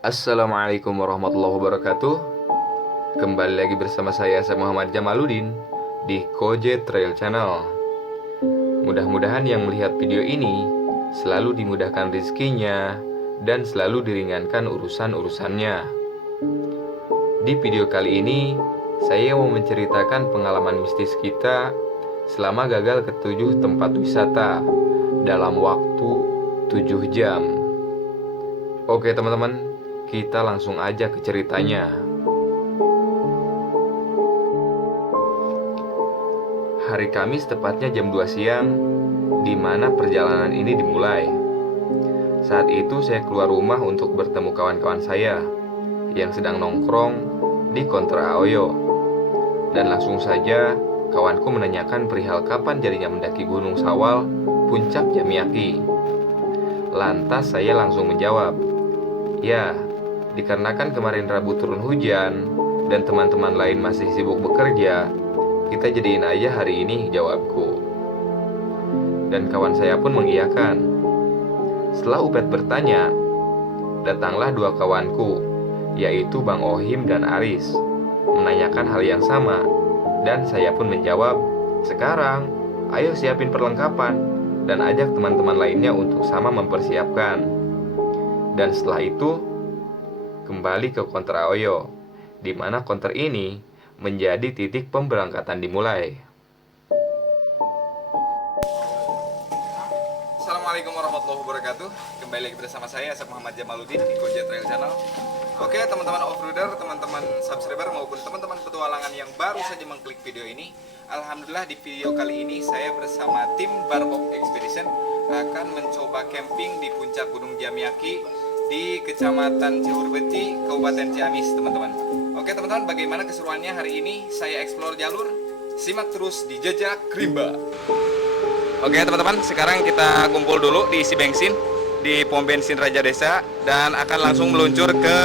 Assalamualaikum warahmatullahi wabarakatuh. Kembali lagi bersama saya Muhammad Jamaluddin di Koje Trail Channel. Mudah-mudahan yang melihat video ini selalu dimudahkan rezekinya dan selalu diringankan urusan-urusannya. Di video kali ini saya mau menceritakan pengalaman mistis kita selama gagal ke 7 tempat wisata dalam waktu 7 jam. Oke teman-teman, kita langsung aja ke ceritanya. Hari Kamis tepatnya jam 2 siang, di mana perjalanan ini dimulai. Saat itu saya keluar rumah untuk bertemu kawan-kawan saya yang sedang nongkrong di Konter Aoyo. Dan langsung saja kawanku menanyakan perihal kapan jadinya mendaki Gunung Sawal, Puncak Jamyaki. Lantas saya langsung menjawab, ya, dikarenakan kemarin Rabu turun hujan dan teman-teman lain masih sibuk bekerja, kita jadiin aja hari ini, jawabku. Dan kawan saya pun mengiyakan. Setelah Upet bertanya, datanglah dua kawanku, yaitu Bang Ohim dan Aris, menanyakan hal yang sama. Dan saya pun menjawab, sekarang, ayo siapin perlengkapan dan ajak teman-teman lainnya untuk sama mempersiapkan. Dan setelah itu, kembali ke Konter Aoyo, di mana konter ini menjadi titik pemberangkatan dimulai. Assalamualaikum warahmatullahi wabarakatuh. Kembali lagi bersama saya Muhammad Jamaluddin di Koje Trail Channel. Oke teman-teman off-roader, teman-teman subscriber maupun teman-teman petualangan yang baru saja mengklik video ini, alhamdulillah di video kali ini saya bersama tim Barbok Expedition akan mencoba camping di puncak Gunung Jamyaki di Kecamatan Cihurbeti, Kabupaten Ciamis, teman-teman. Oke teman-teman, bagaimana keseruannya hari ini? Saya explore jalur, simak terus di Jejak Rimba. Oke teman-teman, sekarang kita kumpul dulu di isi bensin di pom bensin Raja Desa dan akan langsung meluncur ke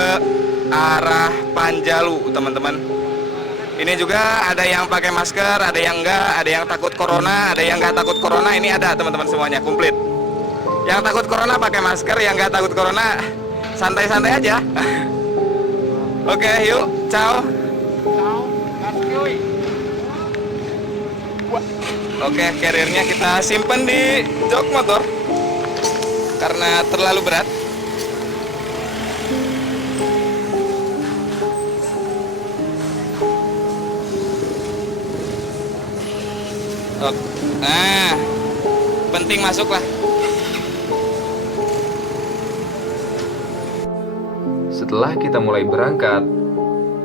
arah Panjalu, teman-teman. Ini juga ada yang pakai masker, ada yang enggak, ada yang takut corona, ada yang enggak takut corona. Ini ada teman-teman semuanya komplit. Yang takut corona pakai masker, yang enggak takut corona santai-santai aja. Oke, yuk, ciao. Oke, carriernya kita simpen di jok motor karena terlalu berat. Oke. Nah, penting masuklah. Setelah kita mulai berangkat,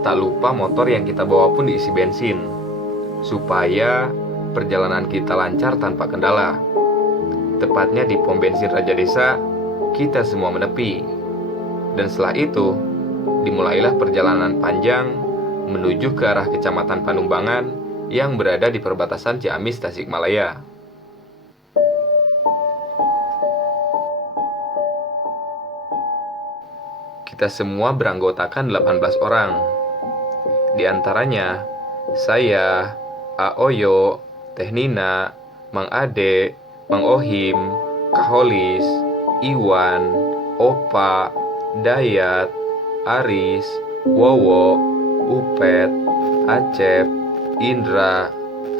tak lupa motor yang kita bawa pun diisi bensin, supaya perjalanan kita lancar tanpa kendala. Tepatnya di pom bensin Raja Desa, kita semua menepi. Dan setelah itu, dimulailah perjalanan panjang menuju ke arah Kecamatan Panumbangan yang berada di perbatasan Ciamis Tasikmalaya. Kita semua beranggotakan 18 orang. Di antaranya, saya, Aoyo, Teh Nina, Mang Ade, Mang Ohim, Kaholis, Iwan, Opa, Dayat, Aris, Wowo, Upet, Acep, Indra,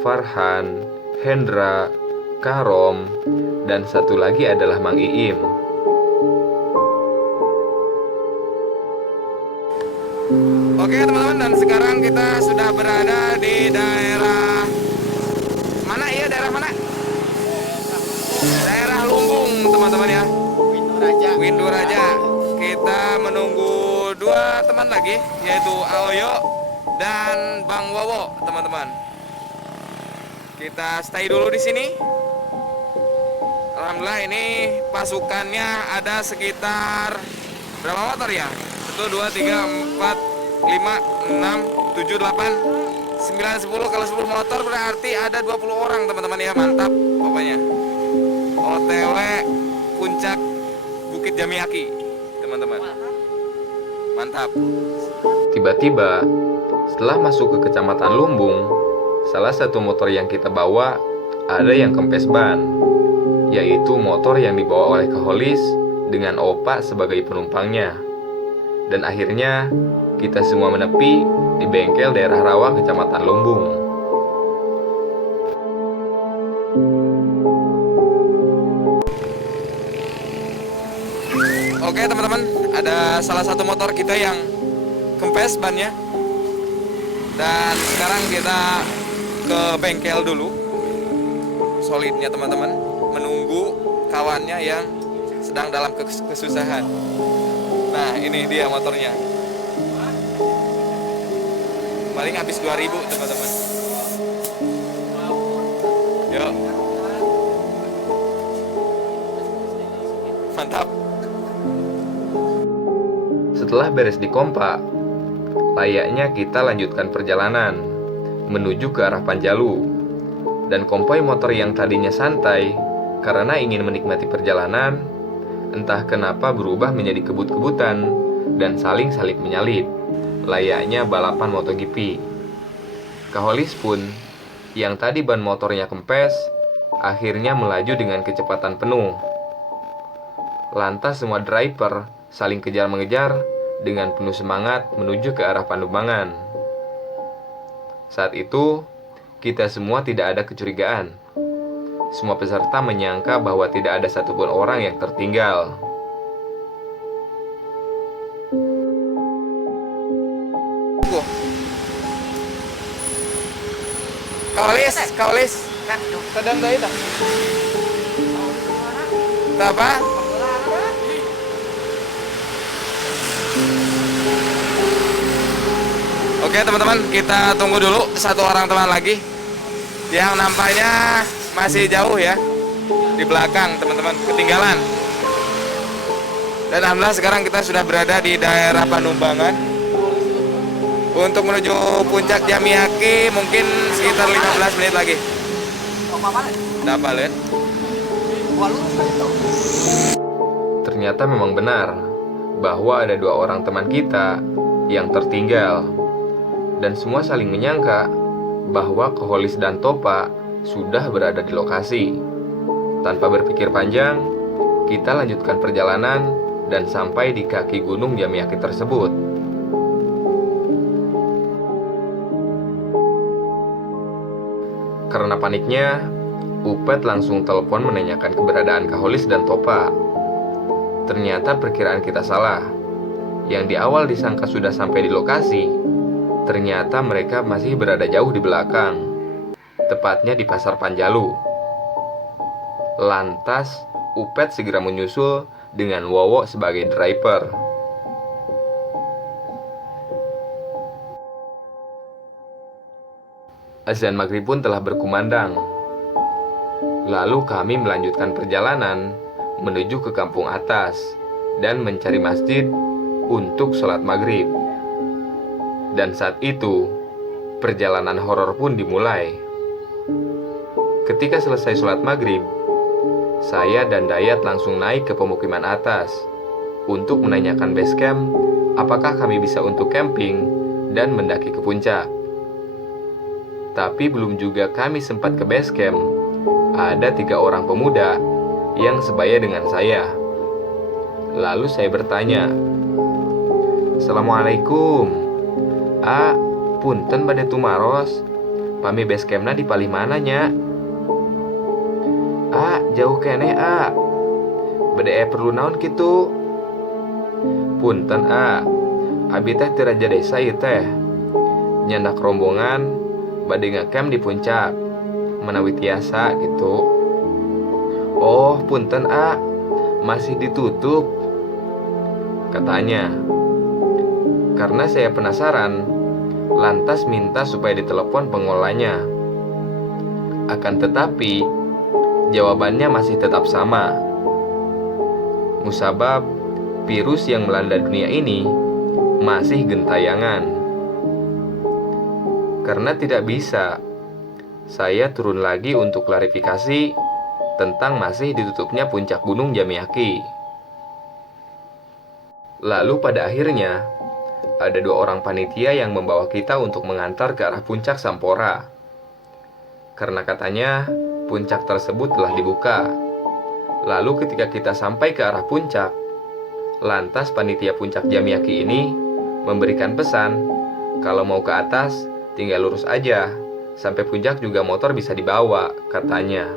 Farhan, Hendra, Karom, dan satu lagi adalah Mang Iim. Oke teman-teman, dan sekarang kita sudah berada di daerah mana ya? Daerah mana? Daerah Lumbung, teman-teman ya. Windu Raja. Kita menunggu dua teman lagi, yaitu Aoyo dan Bang Wowo, teman-teman. Kita stay dulu di sini. Alhamdulillah ini pasukannya ada sekitar berapa motor ya? 1, 2, 3, 4, 5, 6, 7, 8, 9, 10. Kalau 10 motor berarti ada 20 orang, teman-teman ya. Mantap pokoknya. OTW Puncak Bukit Jamyaki, teman-teman. Mantap. Tiba-tiba, setelah masuk ke Kecamatan Lumbung, salah satu motor yang kita bawa ada yang kempes ban, yaitu motor yang dibawa oleh Kaholis dengan Opa sebagai penumpangnya. Dan akhirnya kita semua menepi di bengkel daerah Rawa, Kecamatan Lumbung. Oke teman-teman, ada salah satu motor kita yang kempes bannya. Dan sekarang kita ke bengkel dulu, solidnya teman-teman, menunggu kawannya yang sedang dalam kesusahan. Nah ini dia motornya, paling habis 2.000 teman-teman. Yuk, mantap. Setelah beres di Kompa, layaknya kita lanjutkan perjalanan menuju ke arah Panjalu. Dan konvoi motor yang tadinya santai karena ingin menikmati perjalanan, entah kenapa berubah menjadi kebut-kebutan dan saling salip menyalip, layaknya balapan MotoGP. Kaholis pun, yang tadi ban motornya kempes, akhirnya melaju dengan kecepatan penuh. Lantas semua driver saling kejar-mengejar dengan penuh semangat menuju ke arah Panumbangan. Saat itu, kita semua tidak ada kecurigaan. Semua peserta menyangka bahwa tidak ada satupun orang yang tertinggal. Kawalis. Sedang dari tak? Tak apa? Oke teman-teman, kita tunggu dulu satu orang teman lagi yang nampaknya masih jauh ya, di belakang teman-teman, ketinggalan. Dan alhamdulillah sekarang kita sudah berada di daerah Panumbangan untuk menuju puncak Jamiyaki, mungkin sekitar 15 menit lagi. Dapat. Ternyata memang benar bahwa ada 2 orang teman kita yang tertinggal. Dan semua saling menyangka bahwa Kaholis dan Topa sudah berada di lokasi. Tanpa berpikir panjang, kita lanjutkan perjalanan dan sampai di kaki gunung Jamiyaki tersebut. Karena paniknya, Upet langsung telepon menanyakan keberadaan Kaholis dan Topa. Ternyata perkiraan kita salah. Yang di awal disangka sudah sampai di lokasi, ternyata mereka masih berada jauh di belakang, tepatnya di Pasar Panjalu. Lantas, Upet segera menyusul dengan Wowo sebagai driver. Azan maghrib pun telah berkumandang. Lalu kami melanjutkan perjalanan menuju ke kampung atas dan mencari masjid untuk sholat maghrib. Dan saat itu, perjalanan horor pun dimulai. Ketika selesai sholat maghrib, saya dan Dayat langsung naik ke pemukiman atas untuk menanyakan base camp apakah kami bisa untuk camping dan mendaki ke puncak. Tapi belum juga kami sempat ke base camp, ada 3 orang pemuda yang sebaya dengan saya. Lalu saya bertanya, "Assalamualaikum. Punten bade tumaros. Pami base campna di palih mana nya?" Jauh kene bade perlu naon kitu?" "Punten abi teh ti raja desa ieu teh. Nyandak rombongan bade ngecamp di puncak menawi tiasa gitu." "Oh, punten masih ditutup," katanya. Karena saya penasaran, lantas minta supaya ditelepon pengelolanya. Akan tetapi, jawabannya masih tetap sama. Musabab, virus yang melanda dunia ini masih gentayangan. Karena tidak bisa, saya turun lagi untuk klarifikasi tentang masih ditutupnya puncak gunung Jamiyaki. Lalu pada akhirnya, ada 2 orang panitia yang membawa kita untuk mengantar ke arah puncak Sampora. Karena katanya, puncak tersebut telah dibuka. Lalu ketika kita sampai ke arah puncak, Lantas panitia puncak Jamiaki ini memberikan pesan kalau mau ke atas tinggal lurus aja, sampai puncak juga motor bisa dibawa, katanya.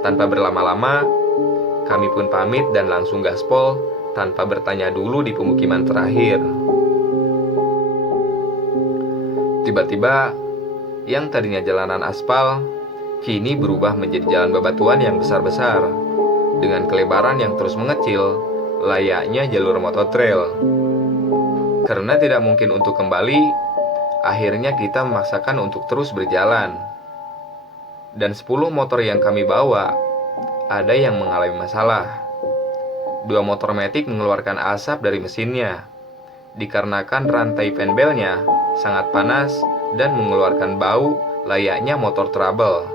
Tanpa berlama-lama, kami pun pamit dan langsung gaspol tanpa bertanya dulu di pemukiman terakhir. Tiba-tiba, yang tadinya jalanan aspal, kini berubah menjadi jalan bebatuan yang besar-besar, dengan kelebaran yang terus mengecil, layaknya jalur mototrail. Karena tidak mungkin untuk kembali, akhirnya kita memaksakan untuk terus berjalan. Dan 10 motor yang kami bawa, ada yang mengalami masalah. 2 motor metik mengeluarkan asap dari mesinnya, dikarenakan rantai penbelnya sangat panas dan mengeluarkan bau layaknya motor trouble.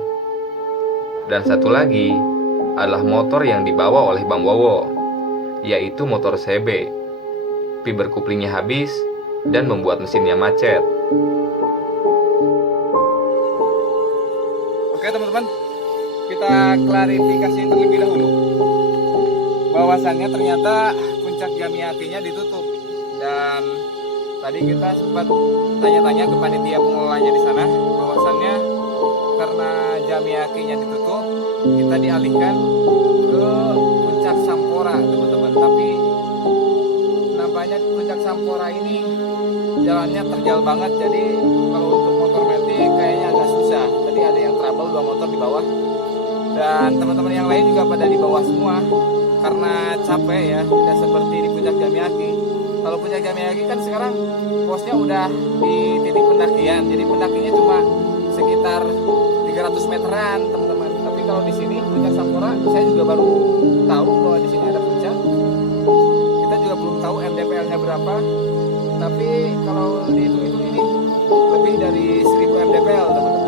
Dan satu lagi adalah motor yang dibawa oleh Bang Wowo, yaitu motor CB. Fiber kuplingnya habis dan membuat mesinnya macet. Oke teman-teman, kita klarifikasi terlebih dahulu bahwasannya ternyata puncak Jamiaki-nya ditutup. Dan tadi kita sempat tanya-tanya ke panitia pengelolanya di sana bahwasannya karena Jamiaki-nya ditutup, kita dialihkan ke puncak Sampora, teman-teman. Tapi nampaknya puncak Sampora ini jalannya terjal banget, jadi kalau untuk motor metik kayaknya agak susah. Tadi ada yang trouble 2 motor di bawah, dan teman-teman yang lain juga pada di bawah semua karena capek ya, tidak seperti di puncak Jamiaki. Kalau puncak Jamiaki kan sekarang posnya udah di titik pendakian, jadi pendakinya cuma sekitar 300 meteran, teman-teman. Tapi kalau di sini puncak Sampora, saya juga baru tahu bahwa di sini ada puncak. Kita juga belum tahu MDPL-nya berapa, tapi kalau dihitung-hitung ini lebih dari 1000 MDPL, teman-teman.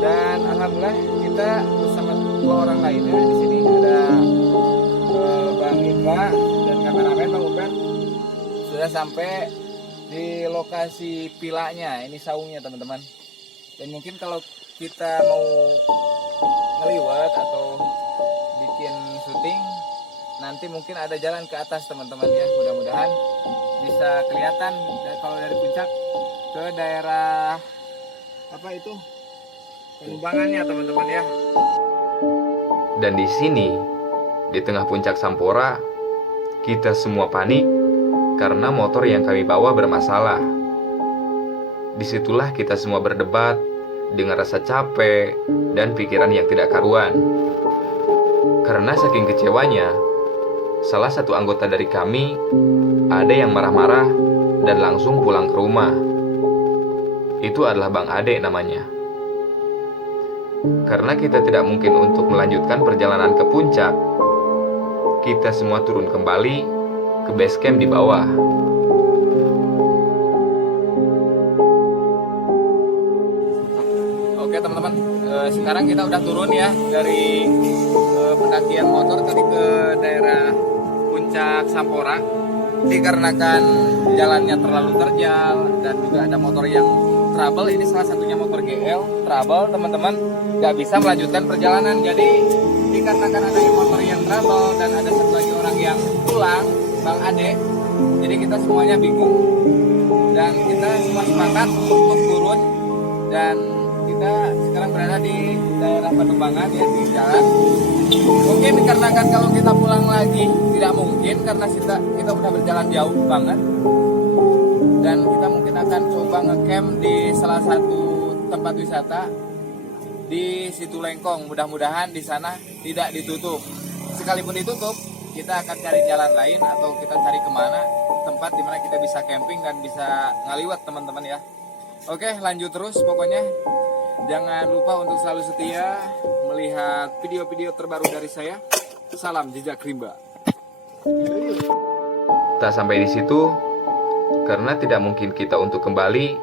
Dan alhamdulillah kita bersama 2 orang lainnya di sini ada Bang Indra dan kameramen Bang Upen sudah sampai di lokasi pilanya. Ini saungnya, teman-teman. Dan mungkin kalau kita mau ngeliwat atau bikin syuting, nanti mungkin ada jalan ke atas, teman-teman ya. Mudah-mudahan bisa kelihatan kalau dari puncak ke daerah apa itu penumbangannya, teman-teman ya. Dan di sini, di tengah puncak Sampora, kita semua panik karena motor yang kami bawa bermasalah. Disitulah kita semua berdebat dengan rasa capek dan pikiran yang tidak karuan. Karena saking kecewanya, salah satu anggota dari kami ada yang marah-marah dan langsung pulang ke rumah. Itu adalah Bang Ade namanya. Karena kita tidak mungkin untuk melanjutkan perjalanan ke puncak, kita semua turun kembali ke base camp di bawah. Oke teman-teman, sekarang kita udah turun ya dari pendakian motor tadi ke daerah puncak Sampora. Dikarenakan jalannya terlalu terjal dan juga ada motor yang trouble, ini salah satunya motor GL trouble, teman-teman, nggak bisa melanjutkan perjalanan. Jadi dikarenakan ada motor yang trouble dan ada satu lagi orang yang pulang, Bang Ade, jadi kita semuanya bingung dan kita semua sepakat untuk turun. Dan kita sekarang berada di daerah Penumbangan ya, di jalan. Mungkin dikarenakan kalau kita pulang lagi tidak mungkin karena kita udah berjalan jauh banget. Dan kita mungkin akan coba ngecamp di salah satu tempat wisata di Situ Lengkong. Mudah-mudahan di sana tidak ditutup. Sekalipun ditutup, kita akan cari jalan lain atau kita cari kemana tempat dimana kita bisa camping dan bisa ngaliwat, teman-teman ya. Oke, lanjut terus pokoknya. Jangan lupa untuk selalu setia melihat video-video terbaru dari saya. Salam jejak rimba. Tak sampai di situ, karena tidak mungkin kita untuk kembali,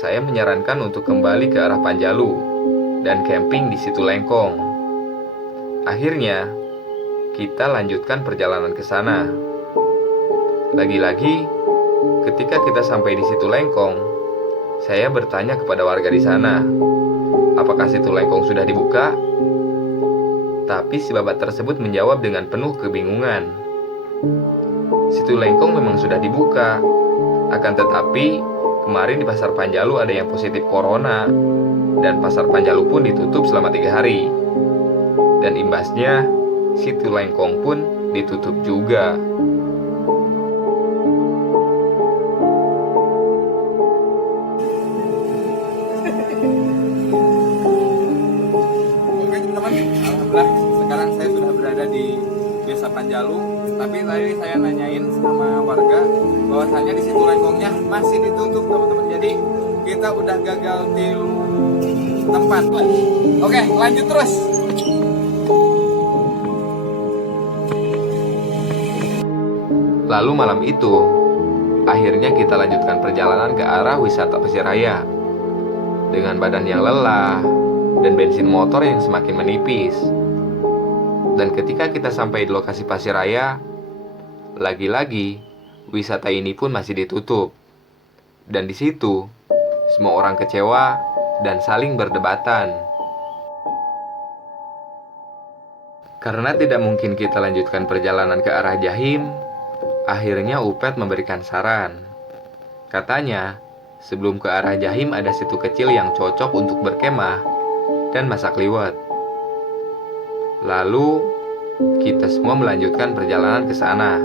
saya menyarankan untuk kembali ke arah Panjalu dan camping di Situ Lengkong. Akhirnya, kita lanjutkan perjalanan ke sana. Lagi-lagi, ketika kita sampai di Situ Lengkong, saya bertanya kepada warga di sana, apakah Situ Lengkong sudah dibuka? Tapi si babat tersebut menjawab dengan penuh kebingungan. Situ Lengkong memang sudah dibuka. Akan tetapi, kemarin di Pasar Panjalu ada yang positif corona, dan Pasar Panjalu pun ditutup selama 3 hari. Dan imbasnya, Situ Lengkong pun ditutup juga. Oke teman-teman, alhamdulillah sekarang saya sudah berada di Desa Panjalu. Tapi tadi saya nanyain sama warga bahwasannya di Situ Lengkongnya masih ditutup teman-teman. Jadi kita udah gagal tilu tempat. Oke, lanjut terus. Lalu malam itu, akhirnya kita lanjutkan perjalanan ke arah wisata Pasir Raya. Dengan badan yang lelah dan bensin motor yang semakin menipis. Dan ketika kita sampai di lokasi Pasir Raya, lagi-lagi wisata ini pun masih ditutup. Dan di situ, semua orang kecewa dan saling berdebatan. Karena tidak mungkin kita lanjutkan perjalanan ke arah Jahim, akhirnya Upet memberikan saran. Katanya, sebelum ke arah Jahim ada situ kecil yang cocok untuk berkemah dan masak liwet. Lalu, kita semua melanjutkan perjalanan ke sana.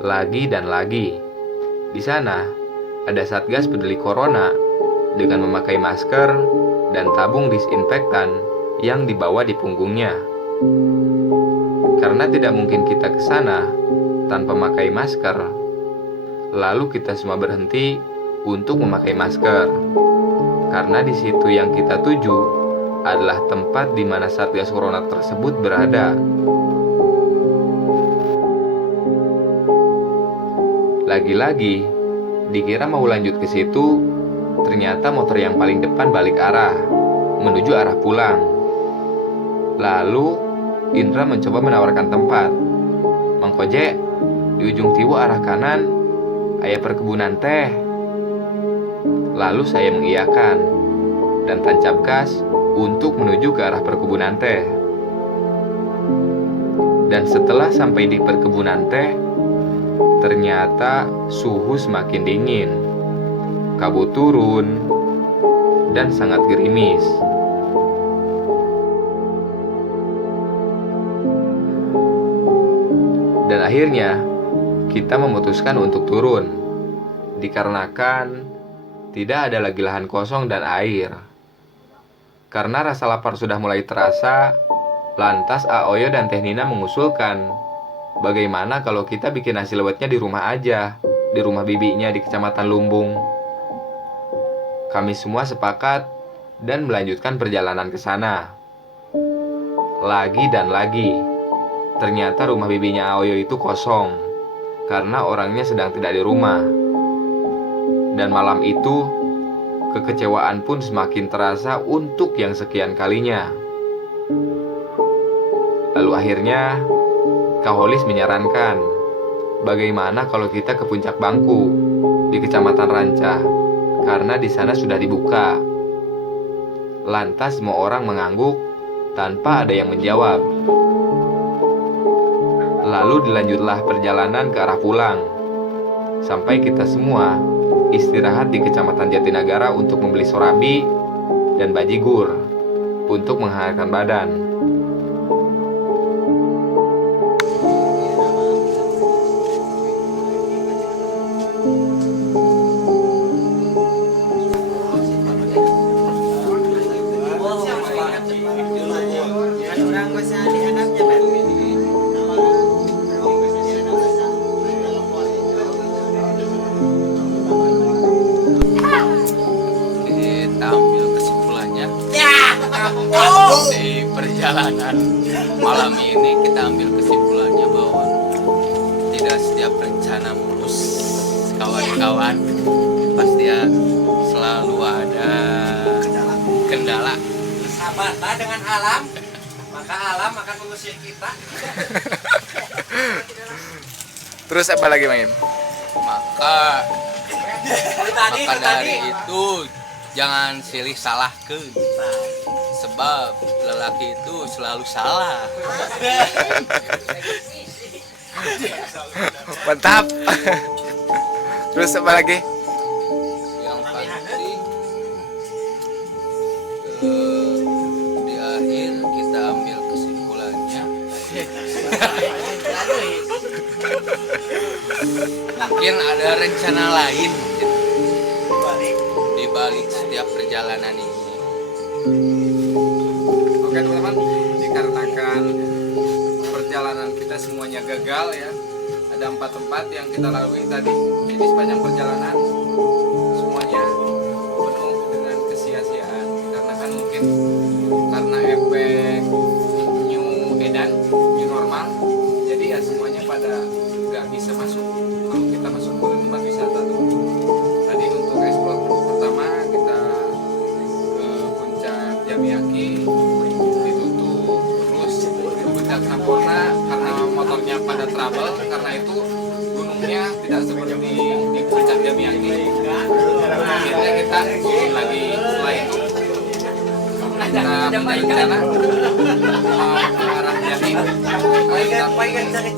Lagi dan lagi. Di sana, ada Satgas Peduli Corona dengan memakai masker dan tabung disinfektan yang dibawa di punggungnya. Karena tidak mungkin kita ke sana tanpa memakai masker, lalu kita semua berhenti untuk memakai masker. Karena di situ yang kita tuju adalah tempat di mana Satgas Corona tersebut berada. Lagi-lagi, dikira mau lanjut ke situ, ternyata motor yang paling depan balik arah, menuju arah pulang. Lalu, Indra mencoba menawarkan tempat. Mang Koje, di ujung tiwu arah kanan, aya perkebunan teh. Lalu saya mengiyakan, dan tancap gas untuk menuju ke arah perkebunan teh. Dan setelah sampai di perkebunan teh, ternyata suhu semakin dingin. Kabut turun, dan sangat gerimis. Dan akhirnya, kita memutuskan untuk turun, dikarenakan tidak ada lagi lahan kosong dan air. Karena rasa lapar sudah mulai terasa, lantas Aoyo dan Teh Nina mengusulkan, bagaimana kalau kita bikin nasi lewetnya di rumah aja, di rumah bibinya di Kecamatan Lumbung. Kami semua sepakat dan melanjutkan perjalanan ke sana. Lagi dan lagi. Ternyata rumah bibinya Aoyo itu kosong karena orangnya sedang tidak di rumah. Dan malam itu, kekecewaan pun semakin terasa untuk yang sekian kalinya. Lalu akhirnya, Kak Holis menyarankan, bagaimana kalau kita ke Puncak Bangku di Kecamatan Ranca, karena di sana sudah dibuka. Lantas semua orang mengangguk tanpa ada yang menjawab. Lalu dilanjutlah perjalanan ke arah pulang. Sampai kita semua istirahat di Kecamatan Jatinagara untuk membeli sorabi dan bajigur untuk menghangatkan badan. Di perjalanan malam ini kita ambil kesimpulannya bahwa tidak setiap rencana mulus, kawan-kawan. Pasti ya selalu ada kendala. Bersahabatlah dengan alam, maka alam akan mengusir kita. Terus apa lagi main? Maka Tadi dari itu jangan silih salah ke. Sebab lelaki itu selalu salah. Mantap. Terus apa lagi? Yang penting di akhir kita ambil kesimpulannya. Mungkin ada rencana lain di balik setiap perjalanan ini. Oke teman-teman, dikarenakan perjalanan kita semuanya gagal ya. Ada 4 tempat yang kita lalui tadi. Jadi sepanjang perjalanan semuanya penuh dengan kesia-siaan. Karena kan mungkin karena efek new edan, new normal. Jadi ya semuanya pada nggak bisa masuk. Kalau kita masuk ke tempat wisata tuh. Tadi untuk explore pertama kita ke puncak Jamyaki ditutup, terus di puncak Sampurna karena motornya pada trouble, karena itu gunungnya tidak seperti di puncak Jamyaki. Akhirnya kita turun lagi. Setelah itu kita mencari sana mau ke arah Jatim.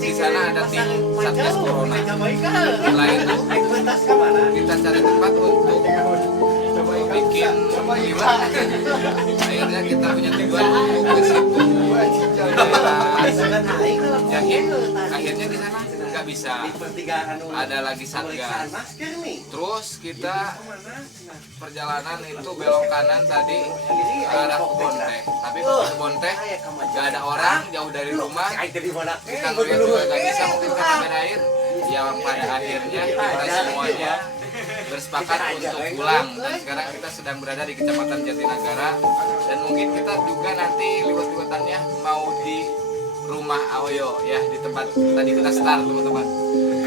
Di sana ada tim Satgas Corona. Setelah itu kita cari tempat untuk bikin gimana. Akhirnya kita punya tujuan untuk ke situ Jahit. Akhirnya di sana nggak bisa, ada lagi Satgas. Terus kita perjalanan itu belok kanan tadi ke arah Kebon Teh. Tapi ke Kebon Teh nggak ada orang, jauh dari rumah. Kita ngeliat juga nggak bisa, mungkin karena ada air. Yang pada akhirnya kita semuanya bersepakat untuk pulang, dan sekarang kita sedang berada di Kecamatan Jatinegara, dan mungkin kita juga nanti liwat-liwatannya mau di rumah Aoyo ya, di tempat tadi kita start teman-teman.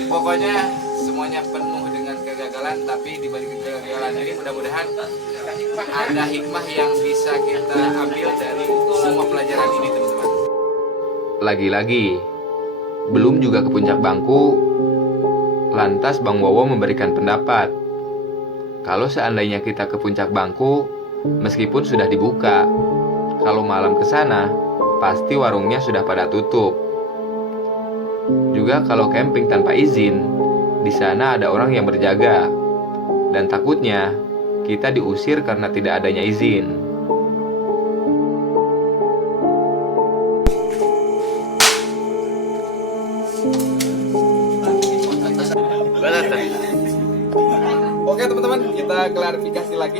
Pokoknya semuanya penuh dengan kegagalan, tapi di balik kegagalan ini mudah-mudahan ada hikmah yang bisa kita ambil dari semua pelajaran ini teman-teman. Lagi-lagi, belum juga ke puncak Bangku, lantas Bang Wowo memberikan pendapat. Kalau seandainya kita ke puncak Bangku, meskipun sudah dibuka, kalau malam ke sana, pasti warungnya sudah pada tutup. Juga kalau camping tanpa izin, di sana ada orang yang berjaga, dan takutnya kita diusir karena tidak adanya izin. Oke teman-teman, kita klarifikasi lagi.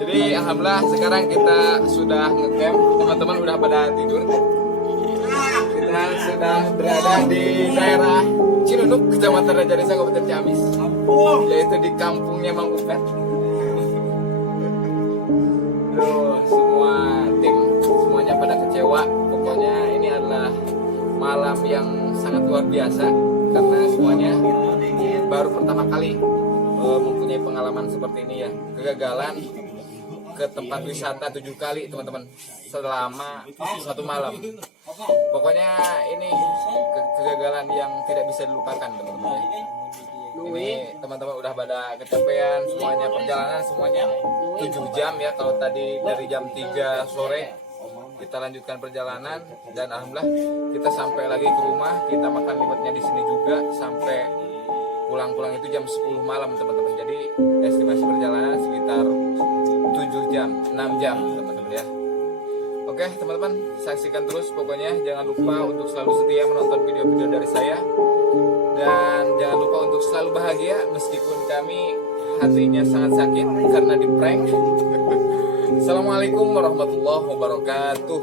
Jadi alhamdulillah sekarang kita sudah ngecamp, teman-teman udah pada tidur. Kita sudah berada di daerah Cinunuk, Kecamatan Raja Desa, Kabupaten Ciamis, yaitu di kampungnya Mang Upet. Duh, semua tim semuanya pada kecewa. Pokoknya ini adalah malam yang sangat luar biasa karena semuanya baru pertama kali mempunyai pengalaman seperti ini ya, kegagalan ke tempat wisata 7 kali teman-teman selama 1 malam. Pokoknya ini kegagalan yang tidak bisa dilupakan teman-teman ya. Ini teman-teman udah pada kecapean semuanya, perjalanan semuanya 7 jam ya. Kalau tadi dari jam 3 sore kita lanjutkan perjalanan, dan alhamdulillah kita sampai lagi ke rumah. Kita makan liwetnya di sini juga sampai pulang-pulang itu jam 10 malam teman-teman. Jadi estimasi perjalanan sekitar 7 jam, 6 jam teman-teman ya. Oke teman-teman, saksikan terus pokoknya. Jangan lupa untuk selalu setia menonton video-video dari saya, dan jangan lupa untuk selalu bahagia meskipun kami hatinya sangat sakit karena di prank. Assalamualaikum warahmatullahi wabarakatuh.